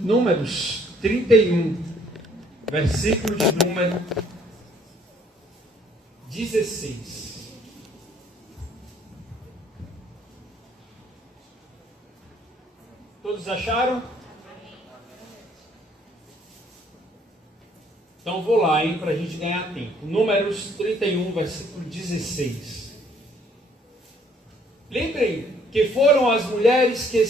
Números 31, versículo de número 16. Todos acharam? Então vou lá, para a gente ganhar tempo. Números 31, versículo 16. Lembrem que foram as mulheres que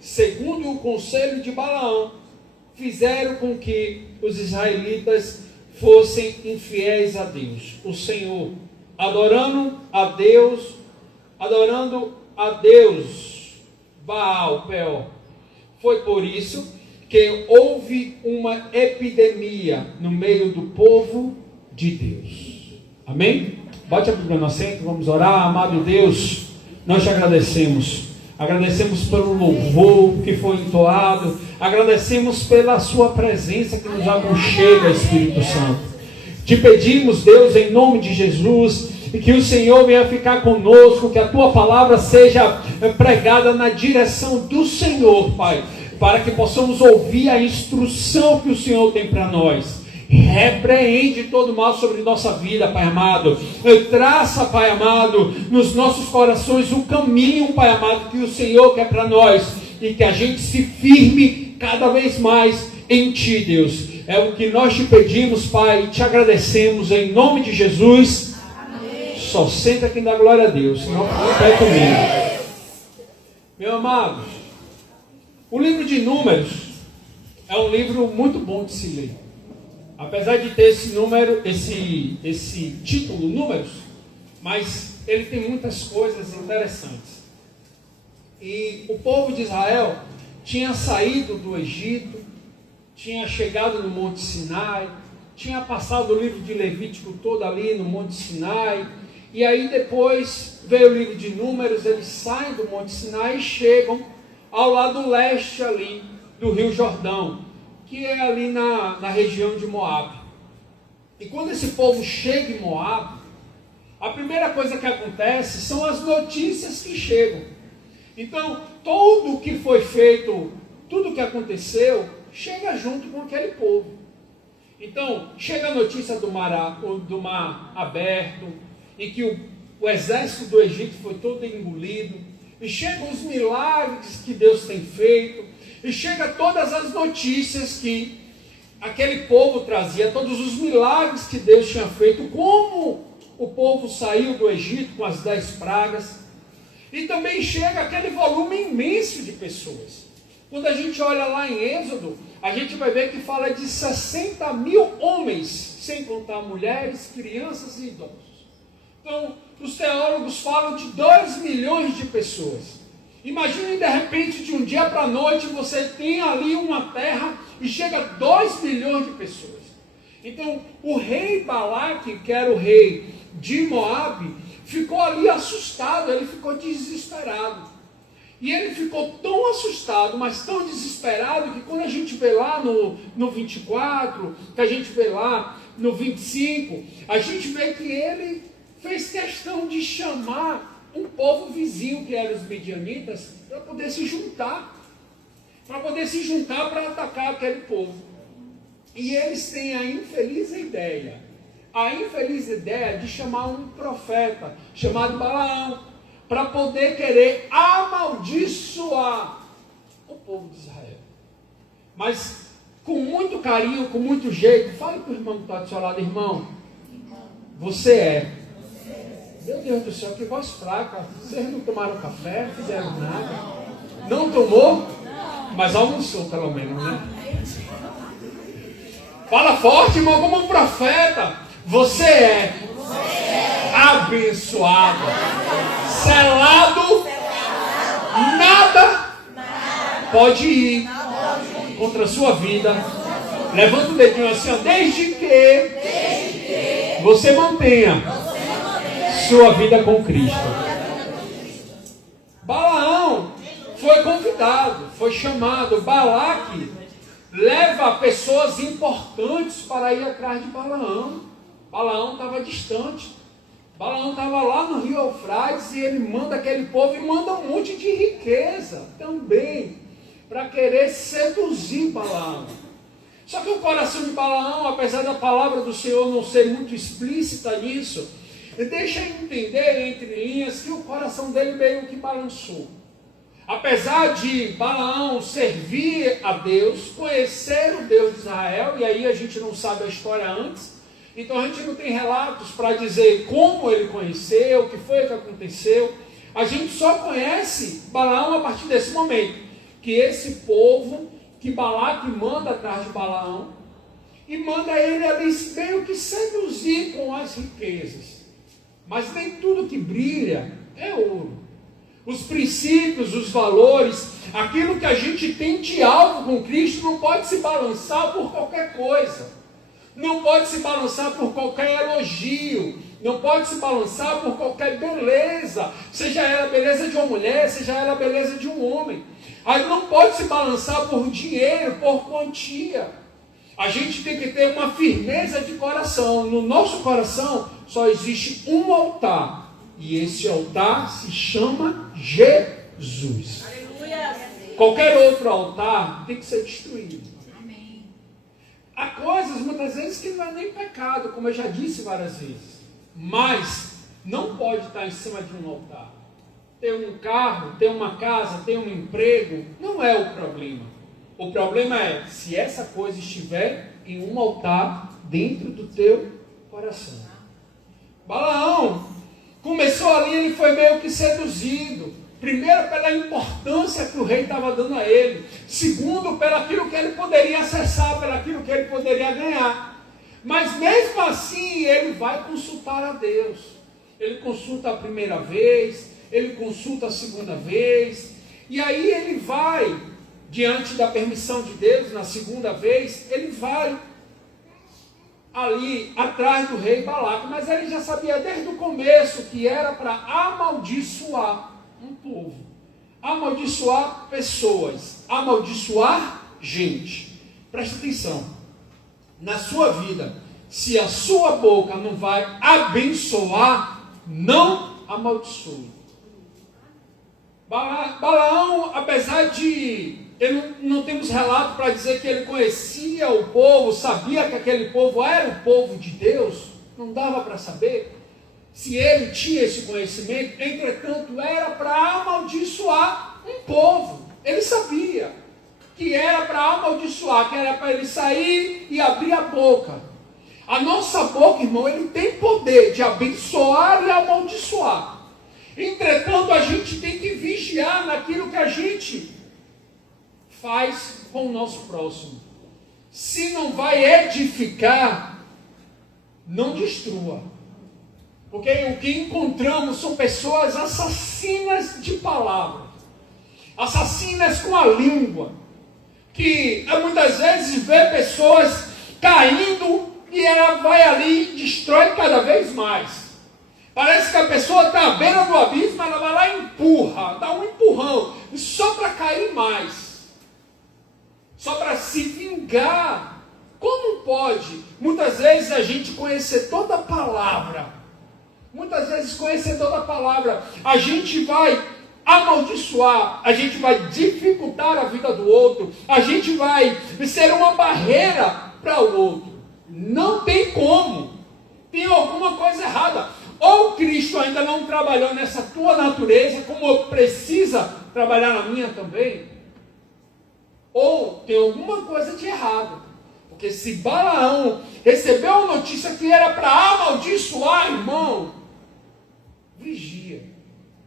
segundo o conselho de Balaão, fizeram com que os israelitas fossem infiéis a Deus, o Senhor, adorando a Deus Baal, Peor. Foi por isso que houve uma epidemia no meio do povo de Deus. Amém? Bote a Bíblia no assento, vamos orar. Amado Deus, nós te agradecemos. Agradecemos pelo louvor que foi entoado. Agradecemos pela sua presença que nos aconchega, Espírito Santo. Te pedimos, Deus, em nome de Jesus, que o Senhor venha ficar conosco, que a tua palavra seja pregada na direção do Senhor, Pai, para que possamos ouvir a instrução que o Senhor tem para nós. Repreende todo mal sobre nossa vida, Pai amado. Traça, Pai amado, nos nossos corações o caminho, Pai amado, que o Senhor quer para nós, e que a gente se firme cada vez mais em Ti, Deus. É o que nós te pedimos, Pai, e te agradecemos em nome de Jesus. Amém. Só senta quem dá glória a Deus, senão fica aí comigo. Meu amado, o livro de Números é um livro muito bom de se ler. Apesar de ter esse título, Números, mas ele tem muitas coisas interessantes. E o povo de Israel tinha saído do Egito, tinha chegado no Monte Sinai, tinha passado o livro de Levítico todo ali no Monte Sinai, e aí depois veio o livro de Números. Eles saem do Monte Sinai e chegam ao lado leste ali do Rio Jordão, que é ali na região de Moabe. E quando esse povo chega em Moabe, a primeira coisa que acontece são as notícias que chegam. Então, tudo o que foi feito, tudo o que aconteceu, chega junto com aquele povo. Então, chega a notícia do mar aberto, e que o exército do Egito foi todo engolido, e chegam os milagres que Deus tem feito, e chega todas as notícias que aquele povo trazia, todos os milagres que Deus tinha feito, como o povo saiu do Egito com as 10 pragas, e também chega aquele volume imenso de pessoas. Quando a gente olha lá em Êxodo, a gente vai ver que fala de 60 mil homens, sem contar mulheres, crianças e idosos. Então, os teólogos falam de 2 milhões de pessoas. Imagine de repente, de um dia para a noite, você tem ali uma terra e chega a 2 milhões de pessoas. Então, o rei Balaque, que era o rei de Moabe, ficou ali assustado, ele ficou desesperado. E ele ficou tão assustado, mas tão desesperado, que quando a gente vê lá no 24, que a gente vê lá no 25, a gente vê que ele fez questão de chamar um povo vizinho, que eram os midianitas, para poder se juntar para atacar aquele povo. E eles têm a infeliz ideia de chamar um profeta chamado Balaão, para poder querer amaldiçoar o povo de Israel. Mas com muito carinho, com muito jeito, fale para o irmão que está do seu lado: irmão, você é. Meu Deus do céu, que voz fraca. Vocês não tomaram café, fizeram nada? Não tomou? Mas almoçou pelo menos, né? Fala forte, irmão, como um profeta. Você é abençoado, selado, nada pode ir contra a sua vida. Levanta o dedinho assim, ó, desde que você mantenha sua vida com Cristo. Balaão foi convidado, foi chamado. Balaque leva pessoas importantes para ir atrás de Balaão. Balaão estava distante. Balaão estava lá no rio Eufrates e ele manda aquele povo e manda um monte de riqueza também, para querer seduzir Balaão. Só que o coração de Balaão, apesar da palavra do Senhor não ser muito explícita nisso, deixa entender entre linhas que o coração dele meio que balançou. Apesar de Balaão servir a Deus, conhecer o Deus de Israel, e aí a gente não sabe a história antes, então a gente não tem relatos para dizer como ele conheceu, o que foi que aconteceu. A gente só conhece Balaão a partir desse momento, que esse povo, que Balaque manda atrás de Balaão, e manda ele ali meio que seduzir com as riquezas. Mas nem tudo que brilha é ouro. Os princípios, os valores, aquilo que a gente tem de alvo com Cristo não pode se balançar por qualquer coisa. Não pode se balançar por qualquer elogio. Não pode se balançar por qualquer beleza. Seja ela a beleza de uma mulher, seja ela a beleza de um homem. Aí não pode se balançar por dinheiro, por quantia. A gente tem que ter uma firmeza de coração. No nosso coração só existe um altar. E esse altar se chama Jesus. Aleluia. Qualquer outro altar tem que ser destruído. Amém. Há coisas, muitas vezes, que não é nem pecado, como eu já disse várias vezes. Mas não pode estar em cima de um altar. Ter um carro, ter uma casa, ter um emprego, não é o problema. O problema é se essa coisa estiver em um altar dentro do teu coração. Balaão começou ali, ele foi meio que seduzido. Primeiro, pela importância que o rei estava dando a ele. Segundo, pelo aquilo que ele poderia acessar, pelo aquilo que ele poderia ganhar. Mas mesmo assim, ele vai consultar a Deus. Ele consulta a primeira vez, ele consulta a segunda vez. E aí ele vai, diante da permissão de Deus, na segunda vez, ele vai ali atrás do rei Balaque, mas ele já sabia desde o começo que era para amaldiçoar um povo, amaldiçoar pessoas, amaldiçoar gente. Presta atenção, na sua vida, se a sua boca não vai abençoar, não amaldiçoe. Balaão, apesar de não temos relato para dizer que ele conhecia o povo, sabia que aquele povo era o povo de Deus, não dava para saber se ele tinha esse conhecimento. Entretanto, era para amaldiçoar um povo. Ele sabia que era para amaldiçoar, que era para ele sair e abrir a boca. A nossa boca, irmão, ele tem poder de abençoar e amaldiçoar. Entretanto, a gente tem que vigiar naquilo que a gente faz com o nosso próximo. Se não vai edificar, não destrua. Porque o que encontramos são pessoas assassinas de palavras, assassinas com a língua, que muitas vezes vê pessoas caindo e ela vai ali e destrói cada vez mais. Parece que a pessoa está à beira do abismo, ela vai lá e empurra, dá um empurrão, só para cair mais. Só para se vingar. Como pode, muitas vezes, a gente conhecer toda a palavra? Muitas vezes conhecer toda a palavra, a gente vai amaldiçoar, a gente vai dificultar a vida do outro, a gente vai ser uma barreira para o outro. Não tem como. Tem alguma coisa errada. Ou Cristo ainda não trabalhou nessa tua natureza, como precisa trabalhar na minha também, ou tem alguma coisa de errado. Porque se Balaão recebeu a notícia que era para amaldiçoar, irmão, vigia.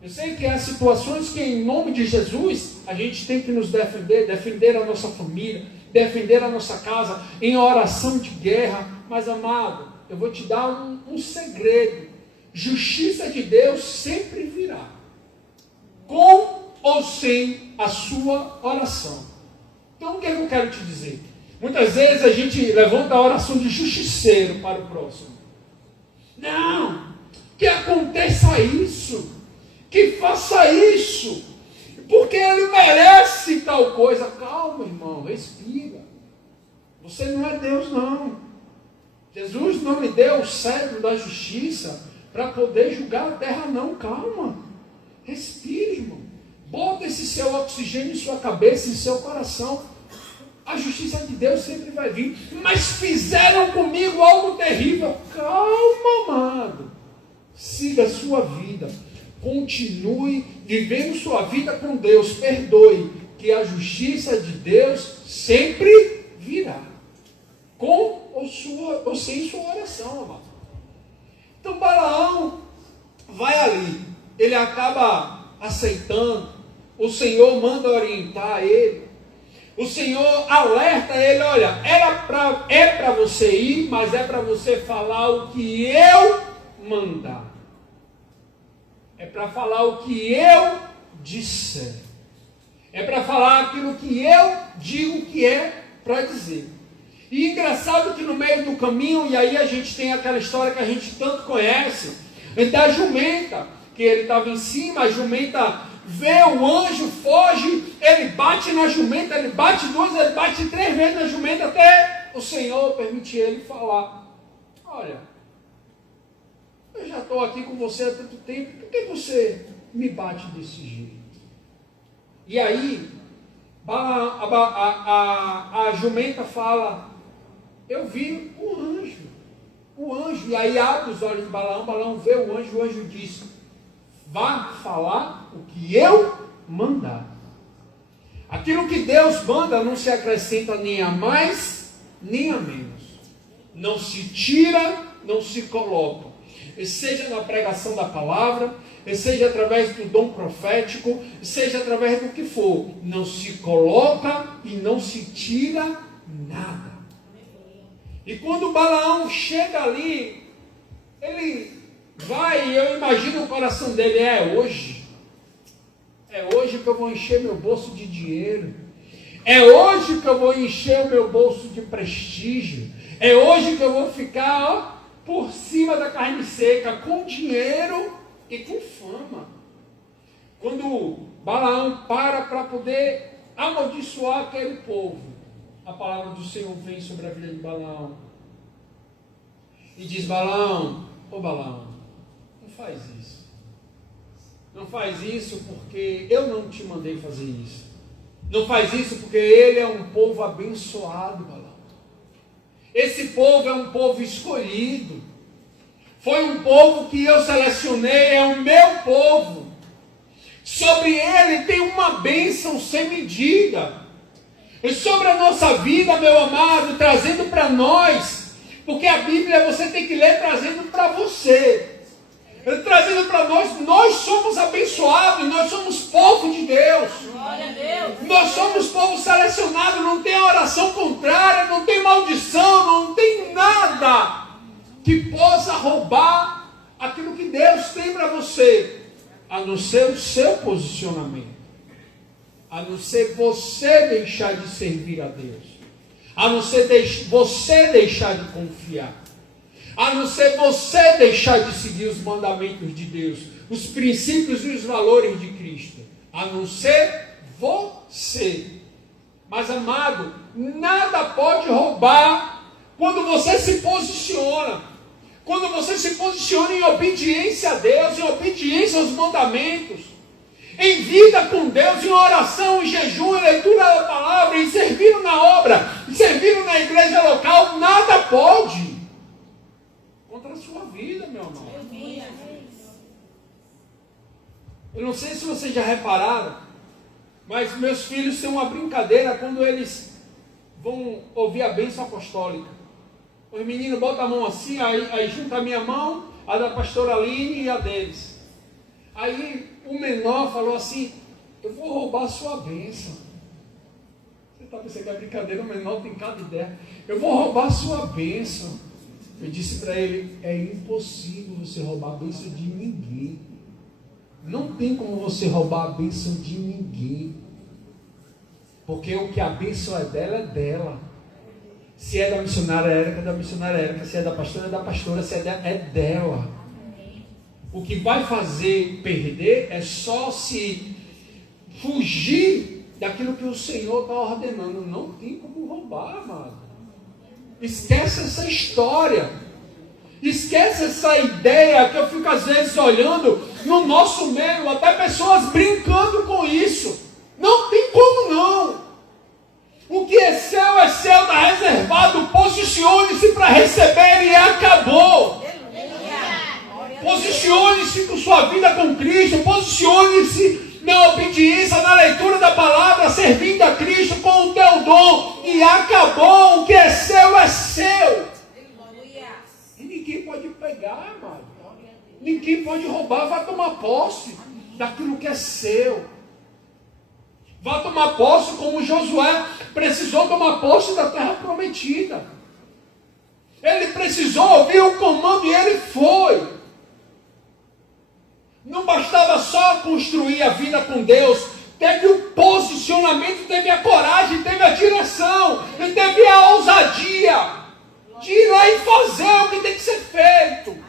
Eu sei que há situações que, em nome de Jesus, a gente tem que nos defender a nossa família, defender a nossa casa, em oração de guerra. Mas, amado, eu vou te dar um segredo. Justiça de Deus sempre virá, com ou sem a sua oração. Então, o que eu quero te dizer? Muitas vezes a gente levanta a oração de justiceiro para o próximo. Não, que aconteça isso, que faça isso, porque ele merece tal coisa. Calma, irmão, respira. Você não é Deus, não. Jesus não lhe deu o cetro da justiça para poder julgar a terra, não. Calma. Respire, irmão. Bota esse seu oxigênio em sua cabeça, em seu coração. A justiça de Deus sempre vai vir. Mas fizeram comigo algo terrível. Calma, amado. Siga a sua vida. Continue vivendo sua vida com Deus. Perdoe, que a justiça de Deus sempre virá. Com ou sem sua oração, amado. Então Balaão vai ali. Ele acaba aceitando. O Senhor manda orientar ele. O Senhor alerta ele, olha, é para você ir, mas é para você falar o que eu mandar. É para falar o que eu disser. É para falar aquilo que eu digo que é para dizer. E engraçado que no meio do caminho, e aí a gente tem aquela história que a gente tanto conhece, da jumenta, que ele estava em cima, a jumenta vê o anjo, foge, ele bate na jumenta, ele bate 2, ele bate 3 vezes na jumenta, até o Senhor permitir ele falar: olha, eu já estou aqui com você há tanto tempo, por que você me bate desse jeito? E aí, a jumenta fala: eu vi o anjo, e aí abre os olhos de Balaão, Balaão vê o anjo diz: vá falar o que eu mandar. Aquilo que Deus manda não se acrescenta nem a mais, nem a menos. Não se tira, não se coloca. Seja na pregação da palavra, seja através do dom profético, seja através do que for. Não se coloca e não se tira nada. E quando Balaão chega ali, ele vai, e eu imagino o coração dele: é hoje que eu vou encher meu bolso de dinheiro, é hoje que eu vou encher o meu bolso de prestígio, é hoje que eu vou ficar por cima da carne seca, com dinheiro e com fama. Quando Balaão para poder amaldiçoar aquele povo, a palavra do Senhor vem sobre a vida de Balaão e diz: Balaão, ô Balaão, não faz isso. Não faz isso porque eu não te mandei fazer isso. Não faz isso porque ele é um povo abençoado, Balaão. Esse povo é um povo escolhido. Foi um povo que eu selecionei, é o meu povo. Sobre ele tem uma bênção sem medida. E sobre a nossa vida, meu amado, trazendo para nós, porque a Bíblia você tem que ler trazendo para você. Trazendo para nós somos abençoados, nós somos povo de Deus. Glória a Deus. Nós somos povo selecionado, não tem oração contrária, não tem maldição, não tem nada que possa roubar aquilo que Deus tem para você, a não ser o seu posicionamento, a não ser você deixar de servir a Deus, a não ser você deixar de confiar, a não ser você deixar de seguir os mandamentos de Deus, os princípios e os valores de Cristo, a não ser você. Mas, amado, nada pode roubar quando você se posiciona. Quando você se posiciona em obediência a Deus, em obediência aos mandamentos, em vida com Deus, em oração, em jejum, em leitura da palavra, em servir na obra, em servir na igreja local, nada pode contra a sua vida, meu irmão. Eu não sei se vocês já repararam, mas meus filhos têm uma brincadeira quando eles vão ouvir a bênção apostólica. Os meninos botam a mão assim, aí junta a minha mão, a da pastora Aline e a deles. Aí o menor falou assim: eu vou roubar a sua bênção. Você está pensando que é brincadeira? O menor tem cada ideia. Eu vou roubar a sua bênção. Eu disse para ele: é impossível você roubar a bênção de ninguém. Não tem como você roubar a bênção de ninguém. Porque o que a bênção é dela. Se é da missionária Érica, é da missionária Érica. Se é da pastora, é da pastora. Se é dela. O que vai fazer perder é só se fugir daquilo que o Senhor está ordenando. Não tem como roubar, amado. Esquece essa história. Esquece essa ideia que eu fico às vezes olhando no nosso meio, até pessoas brincando com isso. Não tem como não. O que é seu, está reservado. Posicione-se para receber e acabou. Posicione-se com sua vida com Cristo. Posicione-se na obediência, na leitura da palavra, servindo a Cristo com o teu dom. E acabou. O que é seu. E ninguém pode pegar, amado. Ninguém pode roubar. Vai tomar posse daquilo que é seu. Vai tomar posse como Josué precisou tomar posse da terra prometida. Ele precisou ouvir o comando e ele foi. Não bastava só construir a vida com Deus. Teve o posicionamento, teve a coragem, teve a direção, e teve a ousadia de ir lá e fazer o que tem que ser feito.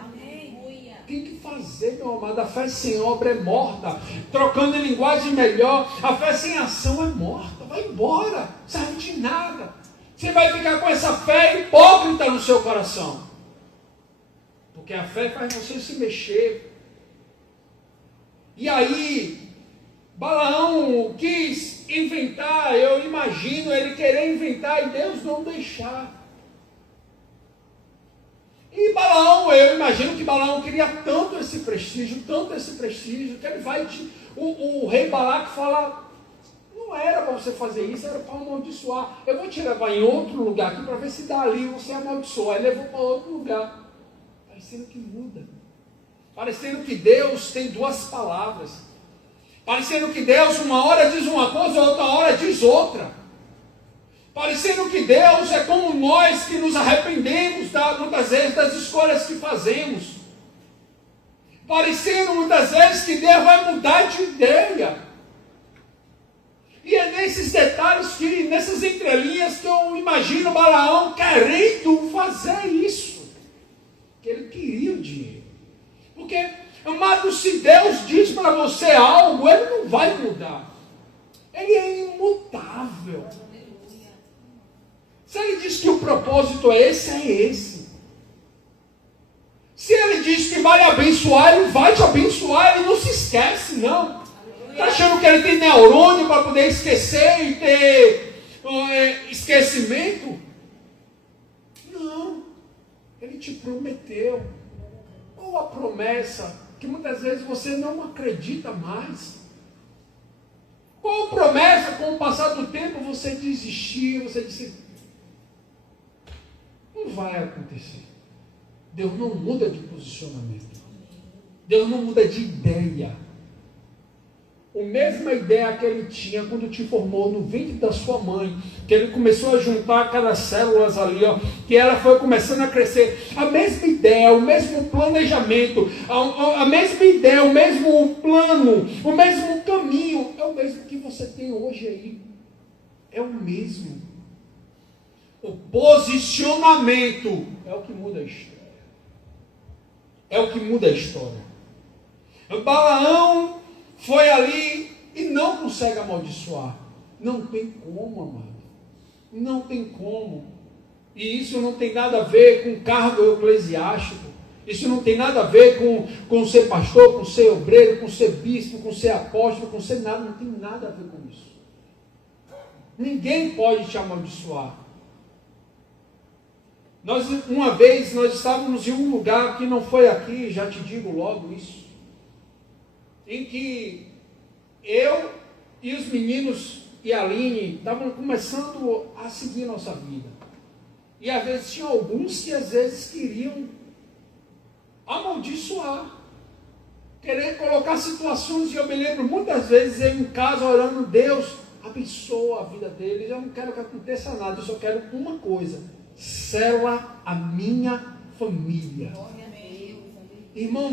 Tem que fazer, meu amado. A fé sem obra é morta. Trocando em linguagem melhor, a fé sem ação é morta. Vai embora, não serve de nada. Você vai ficar com essa fé hipócrita no seu coração. Porque a fé faz você se mexer. E aí, Balaão quis inventar, eu imagino ele querer inventar e Deus não deixar. E Balaão, eu imagino que Balaão queria tanto esse prestígio, que ele vai, o rei Balaque fala, não era para você fazer isso, era para amaldiçoar. Eu vou te levar em outro lugar aqui para ver se dali você amaldiçoa. Aí levou para outro lugar. Parecendo que muda. Parecendo que Deus tem duas palavras. Parecendo que Deus uma hora diz uma coisa, outra hora diz outra. Parecendo que Deus é como nós que nos arrependemos muitas vezes das escolhas que fazemos. Parecendo muitas vezes que Deus vai mudar de ideia. E é nesses detalhes, nessas entrelinhas que eu imagino Balaão querendo fazer isso. Que ele queria o dinheiro. Porque, amado, se Deus diz para você algo, ele não vai mudar. Ele é imutável. Se ele diz que o propósito é esse. Se ele diz que vai abençoar, ele vai te abençoar, ele não se esquece, não. Está achando que ele tem neurônio para poder esquecer e ter esquecimento? Não. Ele te prometeu. Ou a promessa que muitas vezes você não acredita mais. Qual promessa, com o passar do tempo, você desistiu, você disse... Não vai acontecer. Deus não muda de posicionamento. Deus não muda de ideia. A mesma ideia que ele tinha quando te formou no ventre da sua mãe, que ele começou a juntar aquelas células ali, que ela foi começando a crescer. A mesma ideia, o mesmo planejamento, a mesma ideia, o mesmo plano, o mesmo caminho, é o mesmo que você tem hoje aí. É o mesmo. O posicionamento é o que muda a história. É o que muda a história. O Balaão foi ali e não consegue amaldiçoar. Não tem como, amado. Não tem como. E isso não tem nada a ver com cargo eclesiástico. Isso não tem nada a ver com ser pastor, com ser obreiro, com ser bispo, com ser apóstolo, com ser nada. Não tem nada a ver com isso. Ninguém pode te amaldiçoar. Uma vez nós estávamos em um lugar que não foi aqui, já te digo logo isso, em que eu e os meninos e a Aline estavam começando a seguir nossa vida. E às vezes tinha alguns que às vezes queriam amaldiçoar, querer colocar situações, e eu me lembro muitas vezes eu em casa orando, Deus, abençoa a vida deles, eu não quero que aconteça nada, eu só quero uma coisa, sela a minha família. Irmão,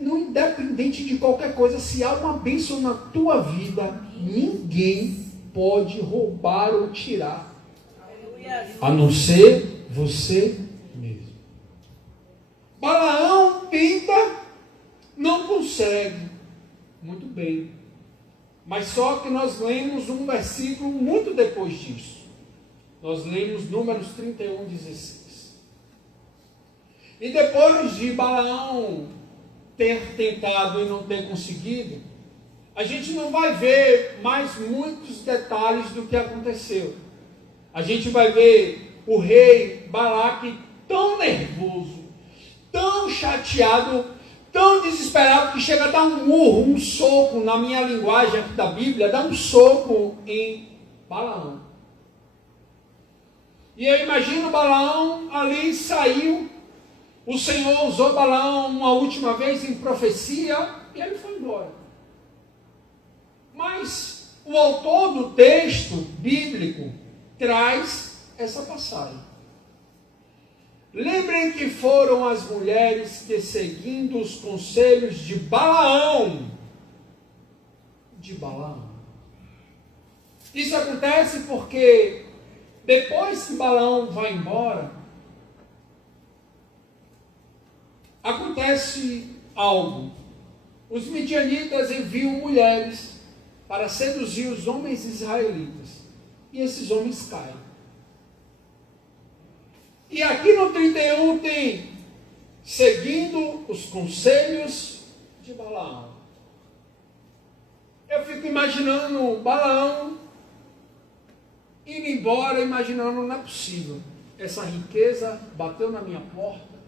não independente de qualquer coisa, se há uma bênção na tua vida, ninguém pode roubar ou tirar, a não ser você mesmo. Balaão tenta, não consegue. Muito bem. Mas só que nós lemos um versículo muito depois disso. Nós lemos Números 31:16. E depois de Balaão ter tentado e não ter conseguido, a gente não vai ver mais muitos detalhes do que aconteceu. A gente vai ver o rei Balaque tão nervoso, tão chateado, tão desesperado, que chega a dar um murro, um soco, na minha linguagem aqui da Bíblia, dá um soco em Balaão. E eu imagino Balaão ali saiu, o Senhor usou Balaão uma última vez em profecia, e ele foi embora. Mas o autor do texto bíblico traz essa passagem. Lembrem que foram as mulheres que, seguindo os conselhos de Balaão, isso acontece porque depois que Balaão vai embora, acontece algo. Os midianitas enviam mulheres para seduzir os homens israelitas. E esses homens caem. E aqui no 31 tem, seguindo os conselhos de Balaão. Eu fico imaginando Balaão indo embora, imaginando, não é possível. Essa riqueza bateu na minha porta,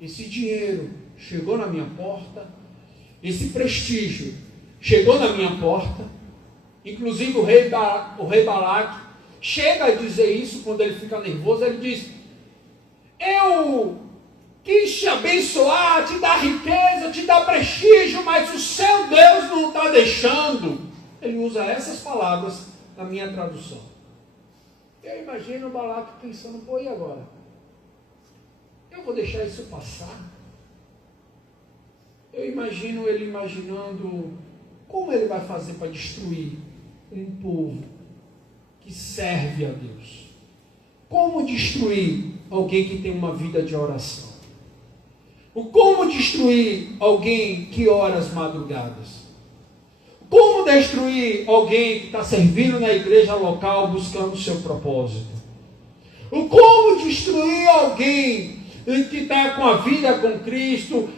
esse dinheiro chegou na minha porta, esse prestígio chegou na minha porta. Inclusive o rei Balaque chega a dizer isso quando ele fica nervoso. Ele diz: eu quis te abençoar, te dar riqueza, te dar prestígio, mas o seu Deus não está deixando. Ele usa essas palavras na minha tradução. Eu imagino o Balaque pensando: pô, e agora? Eu vou deixar isso passar? Eu imagino ele imaginando como ele vai fazer para destruir um povo que serve a Deus. Como destruir alguém que tem uma vida de oração? Como destruir alguém que ora às madrugadas? Como destruir alguém que está servindo na igreja local buscando o seu propósito? Como destruir alguém que está com a vida com Cristo,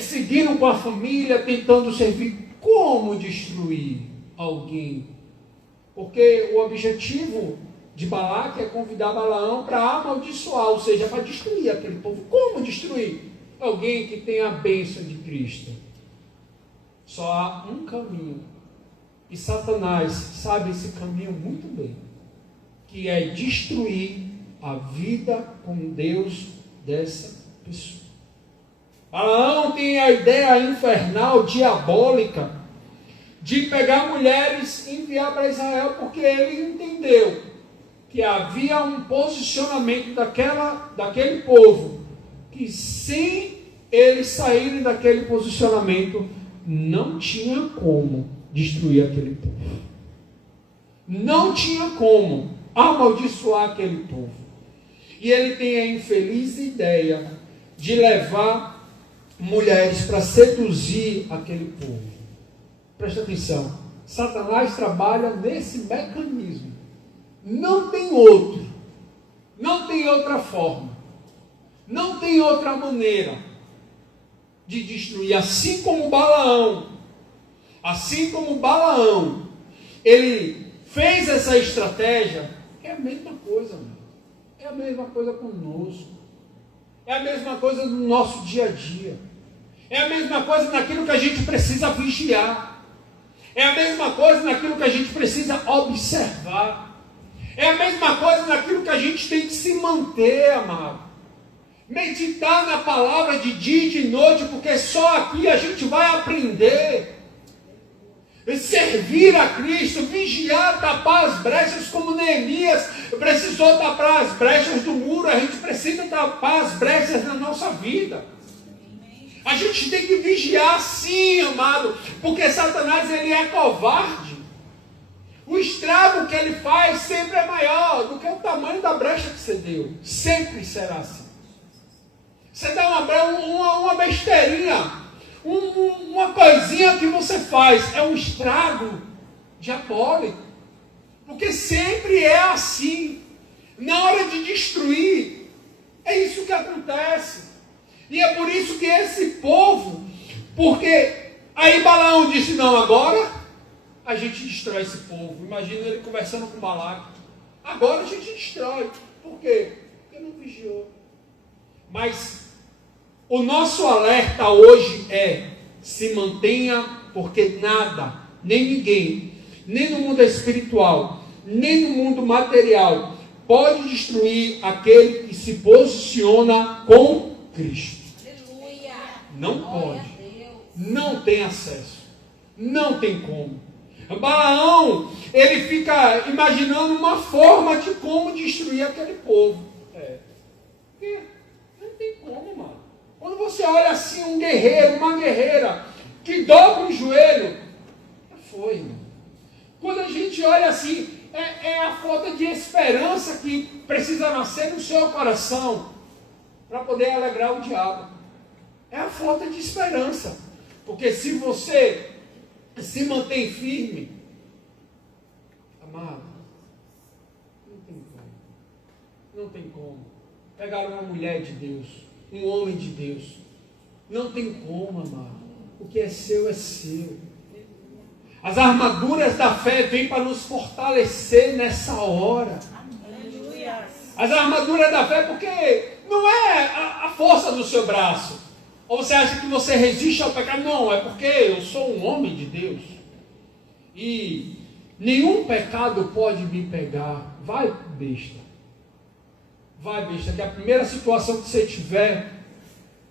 seguindo com a família, tentando servir? Como destruir alguém? Porque o objetivo de Balaque é convidar Balaão para amaldiçoar, ou seja, para destruir aquele povo. Como destruir alguém que tem a bênção de Cristo? Só há um caminho, e Satanás sabe esse caminho muito bem, que é destruir a vida com Deus dessa pessoa. Balaão tem a ideia infernal, diabólica, de pegar mulheres e enviar para Israel, porque ele entendeu que havia um posicionamento daquele povo, que sem eles saírem daquele posicionamento, não tinha como destruir aquele povo. Não tinha como amaldiçoar aquele povo. E ele tem a infeliz ideia de levar mulheres para seduzir aquele povo. Presta atenção, Satanás trabalha nesse mecanismo. Não tem outro. Não tem outra forma. Não tem outra maneira de destruir. Assim como Balaão, ele fez essa estratégia, é a mesma coisa, meu. É a mesma coisa conosco. É a mesma coisa no nosso dia a dia. É a mesma coisa naquilo que a gente precisa vigiar. É a mesma coisa naquilo que a gente precisa observar. É a mesma coisa naquilo que a gente tem que se manter, amado. Meditar na palavra de dia e de noite, porque só aqui a gente vai aprender. Servir a Cristo, vigiar, tapar as brechas, como Neemias precisou tapar as brechas do muro. A gente precisa tapar as brechas na nossa vida. A gente tem que vigiar sim, amado, porque Satanás ele é covarde. O estrago que ele faz sempre é maior do que o tamanho da brecha que você deu. Sempre será assim. Você dá uma besteirinha, uma coisinha que você faz, é um estrago diabólico. Porque sempre é assim. Na hora de destruir, é isso que acontece. E é por isso que esse povo, porque aí Balaão disse, não, agora a gente destrói esse povo. Imagina ele conversando com Balaque. Agora a gente destrói. Por quê? Porque não vigiou. Mas o nosso alerta hoje é: se mantenha, porque nada, nem ninguém, nem no mundo espiritual, nem no mundo material, pode destruir aquele que se posiciona com Cristo. Aleluia. Não pode. Não tem acesso. Não tem como. Balaão, ele fica imaginando uma forma de como destruir aquele povo. Porque não tem como, mano. Quando você olha assim um guerreiro, uma guerreira, que dobra o joelho, foi, mano. Quando a gente olha assim, é a falta de esperança que precisa nascer no seu coração para poder alegrar o diabo. É a falta de esperança. Porque se você se mantém firme, amado, não tem como. Não tem como. Pegar uma mulher de Deus, um homem de Deus, não tem como, amado. O que é seu é seu. As armaduras da fé vêm para nos fortalecer nessa hora. As armaduras da fé, porque não é a força do seu braço. Ou você acha que você resiste ao pecado? Não, é porque eu sou um homem de Deus. E nenhum pecado pode me pegar. Vai, besta. Vai, besta, que a primeira situação que você tiver,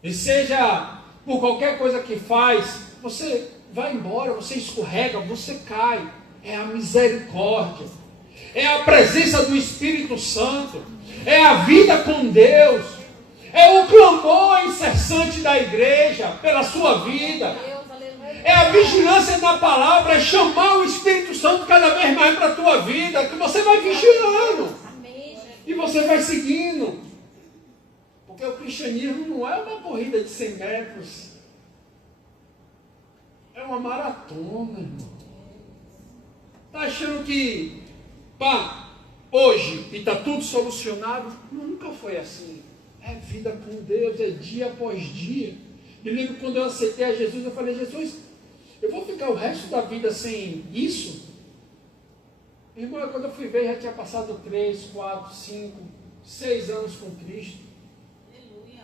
e seja por qualquer coisa que faz, você vai embora, você escorrega, você cai. É a misericórdia. É a presença do Espírito Santo. É a vida com Deus. É o clamor incessante da igreja pela sua vida. É a vigilância da palavra, é chamar o Espírito Santo cada vez mais para a tua vida, que você vai vigilando. E você vai seguindo. Porque o cristianismo não é uma corrida de 100 metros. É uma maratona, irmão. Está achando que, hoje, e está tudo solucionado? Nunca foi assim. É vida com Deus, é dia após dia. Me lembro quando eu aceitei a Jesus, eu falei, Jesus, eu vou ficar o resto da vida sem isso? Irmão, quando eu fui ver, já tinha passado 3, 4, 5, 6 anos com Cristo. Aleluia.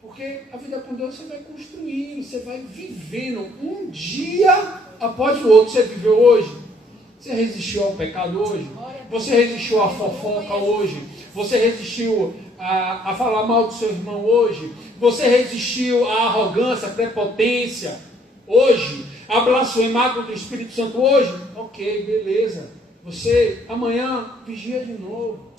Porque a vida com Deus você vai construindo, você vai vivendo um dia após o outro. Você viveu hoje? Você resistiu ao pecado hoje? Você resistiu à fofoca hoje? Você resistiu a falar mal do seu irmão hoje? Você resistiu à arrogância, à prepotência hoje? A blasfemar contra o Espírito Santo hoje? Ok, beleza. Você amanhã vigia de novo.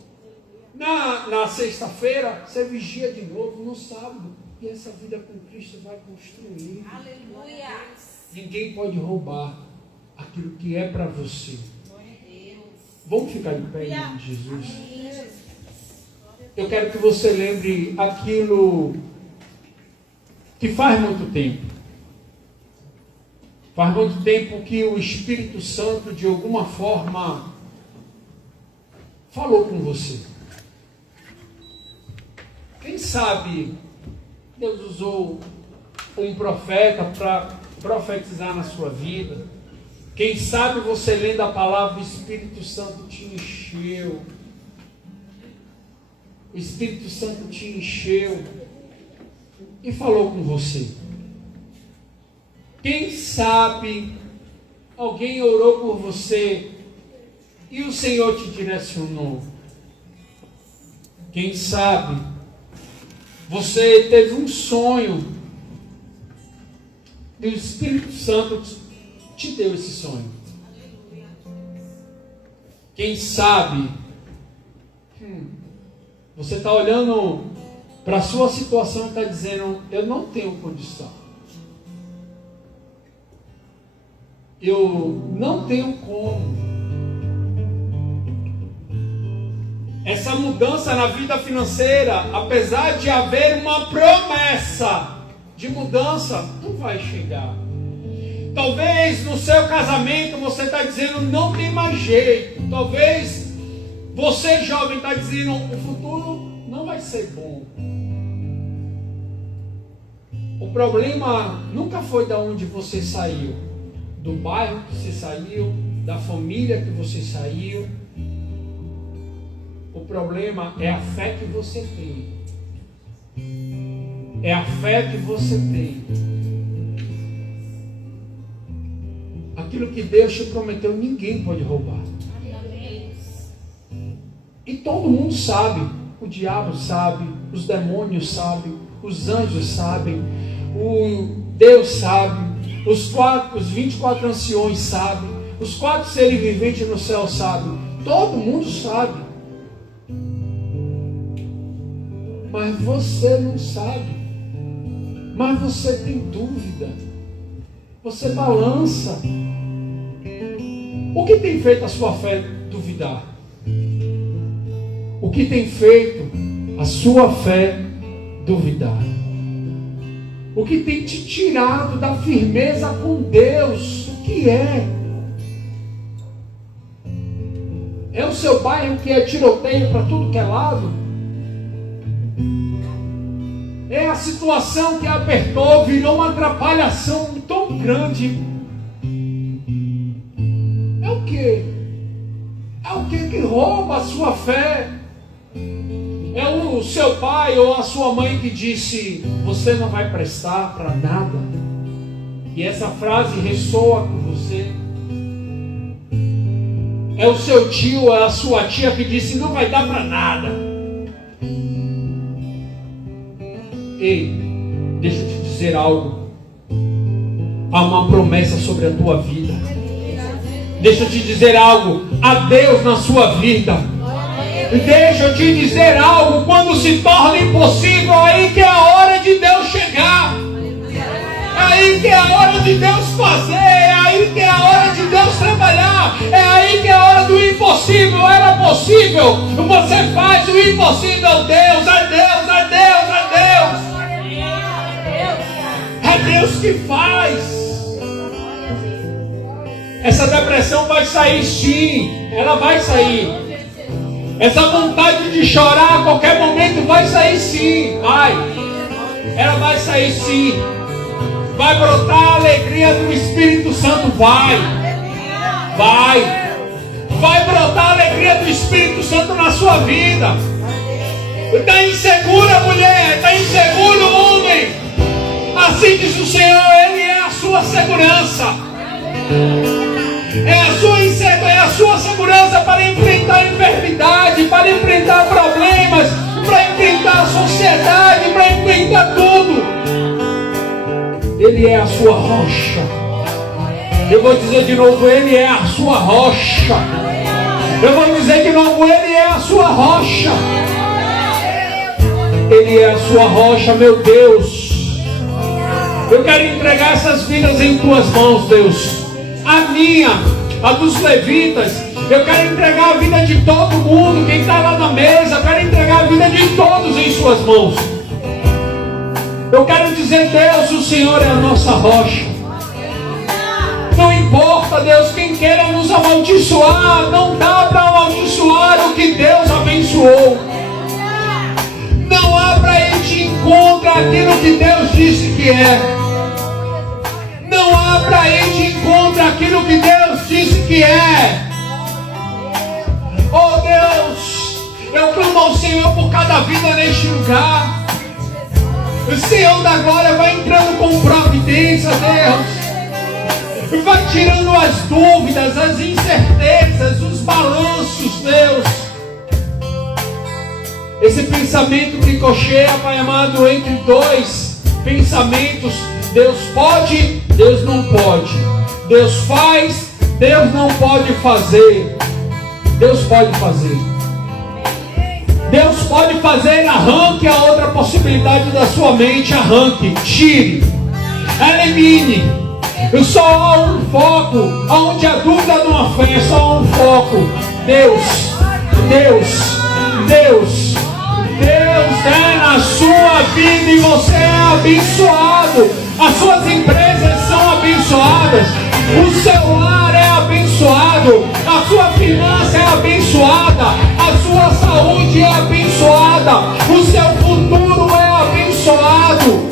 Na sexta-feira você vigia de novo. No sábado. E essa vida com Cristo vai construir. Aleluia. Ninguém pode roubar aquilo que é para você. Vamos ficar de pé em nome de Jesus. Eu quero que você lembre aquilo que faz muito tempo. Faz muito tempo que o Espírito Santo, de alguma forma, falou com você. Quem sabe Deus usou um profeta para profetizar na sua vida. Quem sabe você lendo a palavra, o Espírito Santo te encheu. O Espírito Santo te encheu e falou com você. Quem sabe alguém orou por você e o Senhor te direcionou. Quem sabe você teve um sonho e o Espírito Santo te deu esse sonho. Quem sabe você está olhando para a sua situação e está dizendo, eu não tenho condição. Eu não tenho como. Essa mudança na vida financeira, apesar de haver uma promessa de mudança, não vai chegar. Talvez no seu casamento você está dizendo, não tem mais jeito. Talvez você jovem está dizendo, o futuro não vai ser bom. O problema nunca foi de onde você saiu, do bairro que você saiu, da família que você saiu. O problema é a fé que você tem. É a fé que você tem. Aquilo que Deus te prometeu, ninguém pode roubar. E todo mundo sabe. O diabo sabe, os demônios sabem, os anjos sabem, o Deus sabe, os 24 anciões sabem, os 4 seres viventes no céu sabem. Todo mundo sabe. Mas você não sabe. Mas você tem dúvida. Você balança. O que tem feito a sua fé duvidar? O que tem feito a sua fé duvidar? O que tem te tirado da firmeza com Deus? O que é? É o seu bairro que é tiroteio para tudo que é lado? É a situação que apertou, virou uma atrapalhação tão grande. É o quê? É o que rouba a sua fé? É o seu pai ou a sua mãe que disse: você não vai prestar para nada. E essa frase ressoa com você. É o seu tio ou a sua tia que disse: não vai dar para nada. Ei, deixa eu te dizer algo. Há uma promessa sobre a tua vida. Deixa eu te dizer algo. Há Deus na sua vida. Deixa eu te dizer algo. Quando se torna impossível, é aí que é a hora de Deus chegar. É aí que é a hora de Deus fazer. É aí que é a hora de Deus trabalhar. É aí que é a hora do impossível. Era possível. Você faz o impossível. Deus, é Deus, é Deus, é Deus. É Deus que faz. Essa depressão vai sair sim. Ela vai sair. Essa vontade de chorar a qualquer momento vai sair sim. Vai. Ela vai sair sim. Vai brotar a alegria do Espírito Santo. Vai. Vai. Vai brotar a alegria do Espírito Santo na sua vida. Está insegura, mulher. Está inseguro, homem. Assim diz o Senhor. Ele é a sua segurança. É a sua segurança para enfrentar a enfermidade, para enfrentar problemas, para enfrentar a sociedade, para enfrentar tudo. Ele é a sua rocha. Eu vou dizer de novo, Ele é a sua rocha. Eu vou dizer de novo, Ele é a sua rocha. Ele é a sua rocha, meu Deus. Eu quero entregar essas vidas em tuas mãos, Deus. A minha, a dos levitas. Eu quero entregar a vida de todo mundo. Quem está lá na mesa, eu quero entregar a vida de todos em suas mãos. Eu quero dizer, Deus, o Senhor é a nossa rocha. Não importa, Deus, quem queira nos amaldiçoar. Não dá para amaldiçoar o que Deus abençoou. Não há para ir de encontro àquilo que Deus disse que é. Não há para ir de encontro àquilo que Deus disse que é. Oh Deus, eu clamo ao Senhor por cada vida neste lugar. O Senhor da glória vai entrando com providência, Deus. Vai tirando as dúvidas, as incertezas, os balanços, Deus. Esse pensamento que cocheia, Pai amado, entre dois pensamentos. Deus pode, Deus não pode. Deus faz, Deus não pode fazer. Deus pode fazer. Deus pode fazer, arranque a outra possibilidade da sua mente, arranque, tire, elimine. Só há um foco, onde a dúvida não há fé, só há um foco. Deus, Deus, Deus, Deus é na sua vida e você é abençoado. As suas empresas são abençoadas. O seu lar é abençoado. A sua finança é abençoada. A sua saúde é abençoada. O seu futuro é abençoado.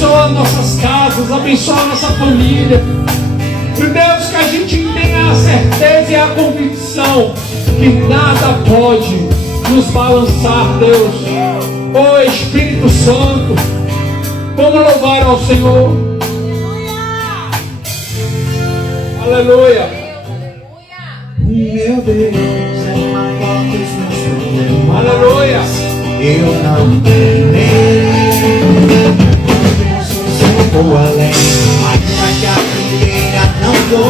abençoa nossas casas, abençoa nossa família. Meu Deus, que a gente tenha a certeza e a convicção que nada pode nos balançar, Deus. Oh Espírito Santo, vamos louvar ao Senhor. Aleluia. O meu Deus é maior que os meus problemas. Aleluia. Eu não tenho nem. Eu penso se eu vou além. Ainda que a primeira não vou.